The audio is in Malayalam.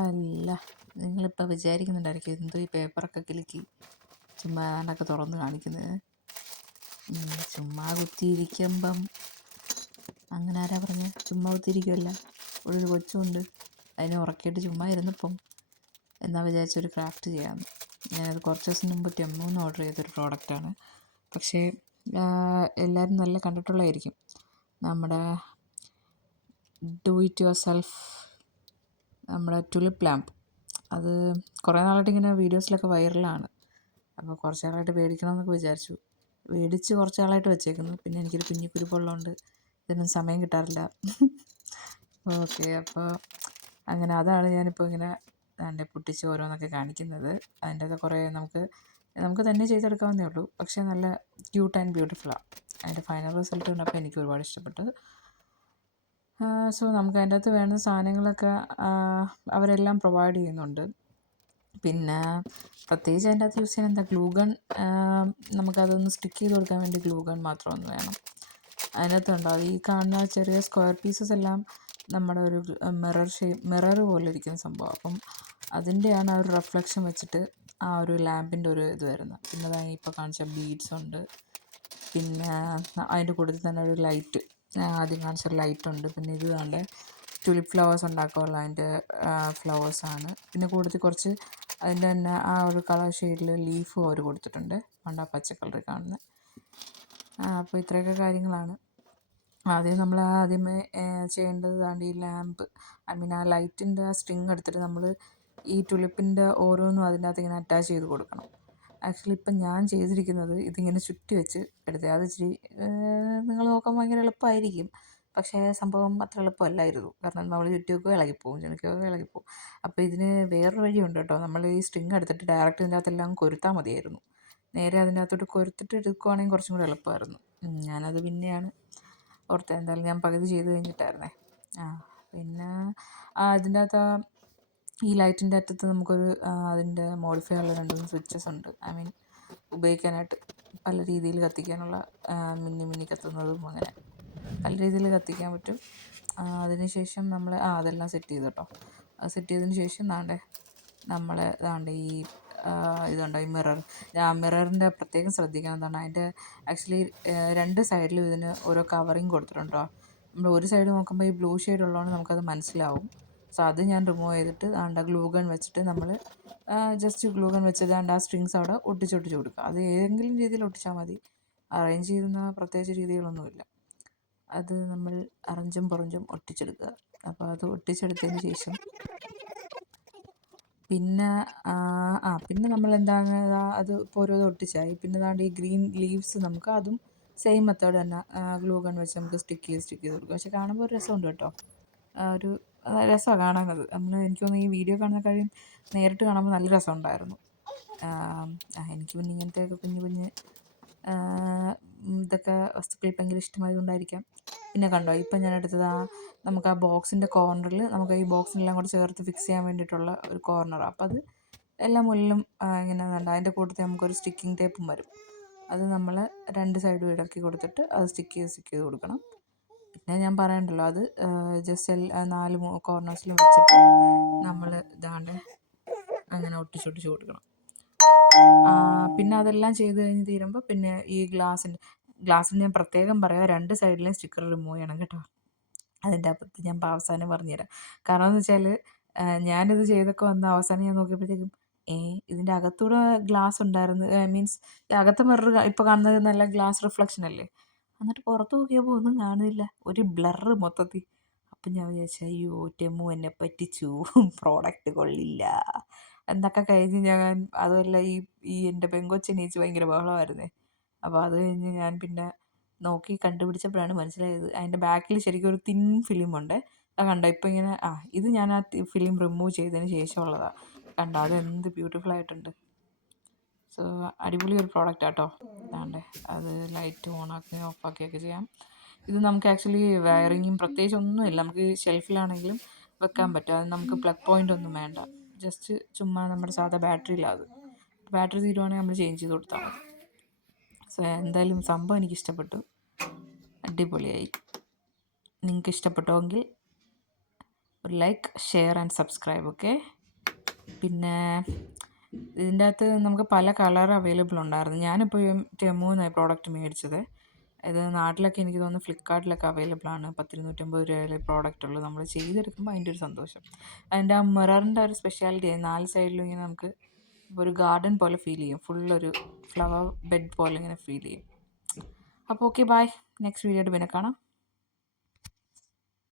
അല്ല, നിങ്ങളിപ്പോൾ വിചാരിക്കുന്നുണ്ടായിരിക്കും എന്തോ ഈ പേപ്പറൊക്കെ കിലുക്കി ചുമ്മാ ഏതാണ്ടൊക്കെ തുറന്ന് കാണിക്കുന്നത്. ചുമ്മാ കുത്തിയിരിക്കുമ്പം അങ്ങനെ ആരാ പറഞ്ഞത്? ചുമ്മാ കുത്തിയിരിക്കുമല്ല. ഇവിടെ ഒരു കൊച്ചുണ്ട്, അതിനെ ഉറക്കിയിട്ട് ചുമ്മാ ഇരുന്നപ്പം എന്നാ വിചാരിച്ചൊരു ക്രാഫ്റ്റ് ചെയ്യാമെന്ന്. ഞാനത് കുറച്ച് ദിവസം മുമ്പ് ടെമ്മുന്ന് ഓർഡർ ചെയ്തൊരു പ്രോഡക്റ്റാണ്. പക്ഷേ എല്ലാവരും നല്ല കണ്ടിട്ടുള്ളതായിരിക്കും. നമ്മുടെ ഡു ഇറ്റ് യുവർ സെൽഫ്, നമ്മുടെ ടുലിപ്പ് ലാമ്പ്. അത് കുറേ നാളായിട്ട് ഇങ്ങനെ വീഡിയോസിലൊക്കെ വൈറലാണ്. അപ്പോൾ കുറച്ച് നാളായിട്ട് മേടിക്കണമെന്നൊക്കെ വിചാരിച്ചു. മേടിച്ച് കുറച്ച് നാളായിട്ട് വെച്ചേക്കുന്നു. പിന്നെ എനിക്കൊരു കുഞ്ഞിക്കുരുപ്പുള്ളതുകൊണ്ട് ഇതിനൊന്നും സമയം കിട്ടാറില്ല. ഓക്കെ, അപ്പോൾ അങ്ങനെ അതാണ് ഞാനിപ്പോൾ ഇങ്ങനെ പൊട്ടിച്ച് ഓരോന്നൊക്കെ കാണിക്കുന്നത്. അതിൻ്റെ ഒക്കെ കുറേ നമുക്ക് തന്നെ ചെയ്തെടുക്കാവുന്നേ ഉള്ളൂ. പക്ഷേ നല്ല ക്യൂട്ട് ആൻഡ് ബ്യൂട്ടിഫുള്ളാണ്. അതിൻ്റെ ഫൈനൽ റിസൾട്ട് കണ്ടപ്പോൾ എനിക്ക് ഒരുപാട് ഇഷ്ടപ്പെട്ടു. സോ നമുക്ക് അതിൻ്റെ അകത്ത് വേണ്ട സാധനങ്ങളൊക്കെ അവരെല്ലാം പ്രൊവൈഡ് ചെയ്യുന്നുണ്ട്. പിന്നെ പ്രത്യേകിച്ച് അതിൻ്റെ അകത്ത് യൂസ് ചെയ്യുന്ന ഗ്ലൂ ഗൺ. നമുക്കതൊന്ന് സ്റ്റിക്ക് ചെയ്ത് കൊടുക്കാൻ വേണ്ടി ഗ്ലൂ ഗൺ മാത്രം ഒന്ന് വേണം. അതിനകത്തുണ്ടാവും ഈ കാണുന്ന ചെറിയ സ്ക്വയർ പീസസ് എല്ലാം നമ്മുടെ ഒരു മിറർ പോലെ ഇരിക്കുന്ന സംഭവം. അപ്പം അതിൻ്റെയാണ് ആ ഒരു റിഫ്ലക്ഷൻ വെച്ചിട്ട് ആ ഒരു ലാമ്പിൻ്റെ ഒരു ഇത് വരുന്നത്. പിന്നെ അതായത് ഇപ്പോൾ കാണിച്ച ബീഡ്സ് ഉണ്ട്. പിന്നെ അതിൻ്റെ കൂട്ടത്തിൽ തന്നെ ഒരു ലൈറ്റ്, ആദ്യം കാണിച്ചൊരു ലൈറ്റുണ്ട്. പിന്നെ ഇത് കണ്ട് ടുലിപ്പ് ഫ്ലവേഴ്സ് ഉണ്ടാക്കാനുള്ള അതിൻ്റെ ഫ്ലവേഴ്സാണ്. പിന്നെ കൂട്ടത്തിൽ കുറച്ച് അതിൻ്റെ തന്നെ ആ ഒരു കളർ ഷെയ്ഡിൽ ലീഫും അവർ കൊടുത്തിട്ടുണ്ട്. പണ്ട് ആ പച്ച കളറിൽ കാണുന്നത്. അപ്പോൾ ഇത്രയൊക്കെ കാര്യങ്ങളാണ്. ആദ്യമേ ചെയ്യേണ്ടത് ഈ ലാമ്പ്, ആ ലൈറ്റിൻ്റെ ആ സ്ട്രിങ് എടുത്തിട്ട് നമ്മൾ ഈ ടുലിപ്പിൻ്റെ ഓരോന്നും അതിനകത്ത് ഇങ്ങനെ അറ്റാച്ച് ചെയ്ത് കൊടുക്കണം. ആക്ച്വലി ഇപ്പം ഞാൻ ചെയ്തിരിക്കുന്നത് ഇതിങ്ങനെ ചുറ്റി വെച്ച് എടുത്തത്. അത് ഇച്ചിരി നിങ്ങൾ നോക്കാൻ ഭയങ്കര എളുപ്പമായിരിക്കും. പക്ഷേ സംഭവം അത്ര എളുപ്പമല്ലായിരുന്നു. കാരണം നമ്മൾ ചുറ്റി വെക്കുക ഇളകിപ്പോവും, ചുണിക്കുക ഇളകിപ്പോവും. അപ്പോൾ ഇതിന് വേറൊരു വഴിയുണ്ട് കേട്ടോ. നമ്മൾ ഈ സ്ട്രിങ് എടുത്തിട്ട് ഡയറക്റ്റ് ഇതിൻ്റെ അകത്തെല്ലാം കൊരുത്താൽ മതിയായിരുന്നു. നേരെ അതിൻ്റെ അകത്തോട്ട് കൊരുത്തിട്ട് എടുക്കുകയാണെങ്കിൽ കുറച്ചും കൂടി എളുപ്പമായിരുന്നു. ഞാനത് പിന്നെയാണ് ഓർത്തത്. എന്തായാലും ഞാൻ പകുതി ചെയ്ത് കഴിഞ്ഞിട്ടായിരുന്നേ. പിന്നെ ഇതിൻ്റെ അകത്ത് ഈ ലൈറ്റിൻ്റെ അറ്റത്ത് നമുക്കൊരു അതിൻ്റെ മോഡിഫൈ ഉള്ള 2-3 സ്വിച്ചസ് ഉണ്ട്. ഉപയോഗിക്കാനായിട്ട് പല രീതിയിൽ കത്തിക്കാനുള്ള, മിന്നി കത്തുന്നതും അങ്ങനെ പല രീതിയിൽ കത്തിക്കാൻ പറ്റും. അതിന് ശേഷം നമ്മൾ അതെല്ലാം സെറ്റ് ചെയ്തു കേട്ടോ. അത് സെറ്റ് ചെയ്തതിന് ശേഷം നമ്മൾ ഈ ഇതുണ്ട് ഈ മിററിൻ്റെ പ്രത്യേകം ശ്രദ്ധിക്കണം. എന്താണ് അതിൻ്റെ ആക്ച്വലി 2 സൈഡിലും ഇതിന് ഓരോ കവറിങ് കൊടുത്തിട്ടുണ്ടോ. നമ്മൾ ഒരു സൈഡ് നോക്കുമ്പോൾ ഈ ബ്ലൂ ഷെയ്ഡ് ഉള്ളതുകൊണ്ട് നമുക്കത് മനസ്സിലാവും. സോ അത് ഞാൻ റിമൂവ് ചെയ്തിട്ട് ഗ്ലൂ ഗൺ വെച്ചിട്ട് നമ്മൾ ജസ്റ്റ് ഗ്ലൂ ഗൺ വെച്ചത് ആ സ്ട്രിങ്സ് അവിടെ ഒട്ടിച്ചൊട്ടിച്ച് കൊടുക്കുക. അത് ഏതെങ്കിലും രീതിയിൽ ഒട്ടിച്ചാൽ മതി. അറേഞ്ച് ചെയ്യുന്ന പ്രത്യേകിച്ച് രീതികളൊന്നുമില്ല. അത് നമ്മൾ അറഞ്ചും പുറഞ്ചും ഒട്ടിച്ചെടുക്കുക. അപ്പോൾ അത് ഒട്ടിച്ചെടുത്തതിന് ശേഷം പിന്നെ നമ്മൾ എന്താണ് അത് ഇപ്പോൾ ഓരോന്ന് ഒട്ടിച്ചായി. പിന്നെ ഈ ഗ്രീൻ ലീവ്സ് നമുക്ക് അതും സെയിം മെത്തേഡ് തന്നെ ഗ്ലൂ ഗൺ വെച്ച് നമുക്ക് സ്റ്റിക്ക് ചെയ്ത് കൊടുക്കുക. പക്ഷെ കാണുമ്പോൾ ഒരു രസമുണ്ട് കേട്ടോ. ഒരു രസമാണ് കാണാനത്. എനിക്ക് തോന്നുന്നു ഈ വീഡിയോ കാണുന്ന കഴിയും നേരിട്ട് കാണുമ്പോൾ നല്ല രസമുണ്ടായിരുന്നു. എനിക്ക് പിന്നെ ഇങ്ങനത്തെയൊക്കെ കുഞ്ഞ് ഇതൊക്കെ വസ്തുക്കൾ ഭയങ്കര ഇഷ്ടമായതുകൊണ്ടായിരിക്കാം. പിന്നെ കണ്ടോ, ഇപ്പം ഞാൻ എടുത്തത് നമുക്ക് ആ ബോക്സിൻ്റെ കോർണറിൽ നമുക്ക് ഈ ബോക്സിനെല്ലാം കൂടെ ചേർത്ത് ഫിക്സ് ചെയ്യാൻ വേണ്ടിയിട്ടുള്ള ഒരു കോർണറാണ്. അപ്പം അത് എല്ലാ മുള്ളിലും ഇങ്ങനെ അതിൻ്റെ കൂട്ടത്തിൽ നമുക്കൊരു സ്റ്റിക്കിങ് ടേപ്പും വരും. അത് നമ്മൾ 2 സൈഡും ഇടയ്ക്ക് കൊടുത്തിട്ട് അത് സ്റ്റിക്ക് ചെയ്ത് കൊടുക്കണം. പിന്നെ ഞാൻ പറയണ്ടല്ലോ, അത് ജസ്റ്റ് 4 കോർണേഴ്സിലും വെച്ചിട്ട് നമ്മൾ അങ്ങനെ ഒട്ടിച്ചൊട്ടിച്ച് കൊടുക്കണം. പിന്നെ അതെല്ലാം ചെയ്ത് കഴിഞ്ഞ് തീരുമ്പോൾ പിന്നെ ഈ ഗ്ലാസിൻ്റെ ഞാൻ പ്രത്യേകം പറയാം, 2 സൈഡിലെയും സ്റ്റിക്കർ റിമൂവ് ചെയ്യണം കേട്ടോ. അതിൻ്റെ അപ്പുറത്ത് ഞാൻ അവസാനം പറഞ്ഞുതരാം. കാരണം എന്ന് വെച്ചാൽ ഞാനിത് ചെയ്തൊക്കെ വന്ന് അവസാനം ഞാൻ നോക്കിയപ്പോഴത്തേക്കും ഇതിൻ്റെ അകത്തൂടെ ഗ്ലാസ് ഉണ്ടായിരുന്നു. മീൻസ് ഈ അകത്തെ മിറർ ഇപ്പോൾ കാണുന്നത് നല്ല ഗ്ലാസ് റിഫ്ലക്ഷൻ അല്ലേ. എന്നിട്ട് പുറത്ത് നോക്കിയപ്പോൾ ഒന്നും കാണുന്നില്ല, ഒരു ബ്ലറ് മൊത്തത്തിൽ. അപ്പം ഞാൻ വിചാരിച്ചു അയ്യോ ടെമ്മു എന്നെ പറ്റിച്ചു, പ്രോഡക്റ്റ് കൊള്ളില്ല എന്നൊക്കെ കഴിഞ്ഞ് ഞാൻ അതുമല്ല ഈ എൻ്റെ പെങ്കൊച്ചെണീച്ച് ഭയങ്കര ബഹളമായിരുന്നേ. അപ്പോൾ അത് കഴിഞ്ഞ് ഞാൻ പിന്നെ നോക്കി കണ്ടുപിടിച്ചപ്പോഴാണ് മനസ്സിലായത് അതിൻ്റെ ബാക്കിൽ ശരിക്കും ഒരു തിൻ ഫിലിമുണ്ട്. കണ്ടോ ഇപ്പോൾ ഇങ്ങനെ ഇത് ഞാൻ ആ ഫിലിം റിമൂവ് ചെയ്തതിന് ശേഷമുള്ളതാണ്. കണ്ടോ അതെന്ത് ബ്യൂട്ടിഫുൾ ആയിട്ടുണ്ട്. സോ അടിപൊളി ഒരു പ്രോഡക്റ്റ് ആട്ടോ. അത് ലൈറ്റ് ഓണാക്കുകയും ഓഫാക്കുകയൊക്കെ ചെയ്യാം. ഇത് നമുക്ക് ആക്ച്വലി വയറിങ്ങും പ്രത്യേകിച്ച് ഒന്നുമില്ല. നമുക്ക് ഷെൽഫിലാണെങ്കിലും വെക്കാൻ പറ്റും. അത് നമുക്ക് പ്ലഗ് പോയിൻ്റ് ഒന്നും വേണ്ട. ജസ്റ്റ് ചുമ്മാ നമ്മുടെ സാധാ ബാറ്ററിയിലാണ്. ബാറ്ററി തീരുവാണെങ്കിൽ നമ്മൾ ചേഞ്ച് ചെയ്ത് കൊടുത്താൽ മതി. സോ എന്തായാലും സംഭവം എനിക്കിഷ്ടപ്പെട്ടു, അടിപൊളിയായി. നിങ്ങൾക്ക് ഇഷ്ടപ്പെട്ടുവെങ്കിൽ ഒരു like, share and subscribe. Okay. പിന്നെ ഇതിൻ്റെ അകത്ത് നമുക്ക് പല കളർ അവൈലബിൾ ഉണ്ടായിരുന്നു. ഞാനിപ്പോൾ ടെമുന്നായി പ്രോഡക്റ്റ് മേടിച്ചത്. ഇത് നാട്ടിലൊക്കെ എനിക്ക് തോന്നുന്നു ഫ്ലിപ്കാർട്ടിലൊക്കെ അവൈലബിൾ ആണ്. 10-250 രൂപയിലെ പ്രോഡക്റ്റ് ഉള്ളൂ. നമ്മൾ ചെയ്തെടുക്കുമ്പോൾ അതിൻ്റെ ഒരു സന്തോഷം. അതിൻ്റെ ആ മിററിൻ്റെ ഒരു സ്പെഷ്യാലിറ്റി, 4 സൈഡിലും ഇങ്ങനെ നമുക്ക് ഒരു ഗാർഡൻ പോലെ ഫീൽ ചെയ്യും. ഫുള്ളൊരു ഫ്ലവർ ബെഡ് പോലെ ഇങ്ങനെ ഫീൽ ചെയ്യും. അപ്പോൾ ഓക്കെ, ബൈ. നെക്സ്റ്റ് വീഡിയോയിൽ പിന്നെ കാണാം.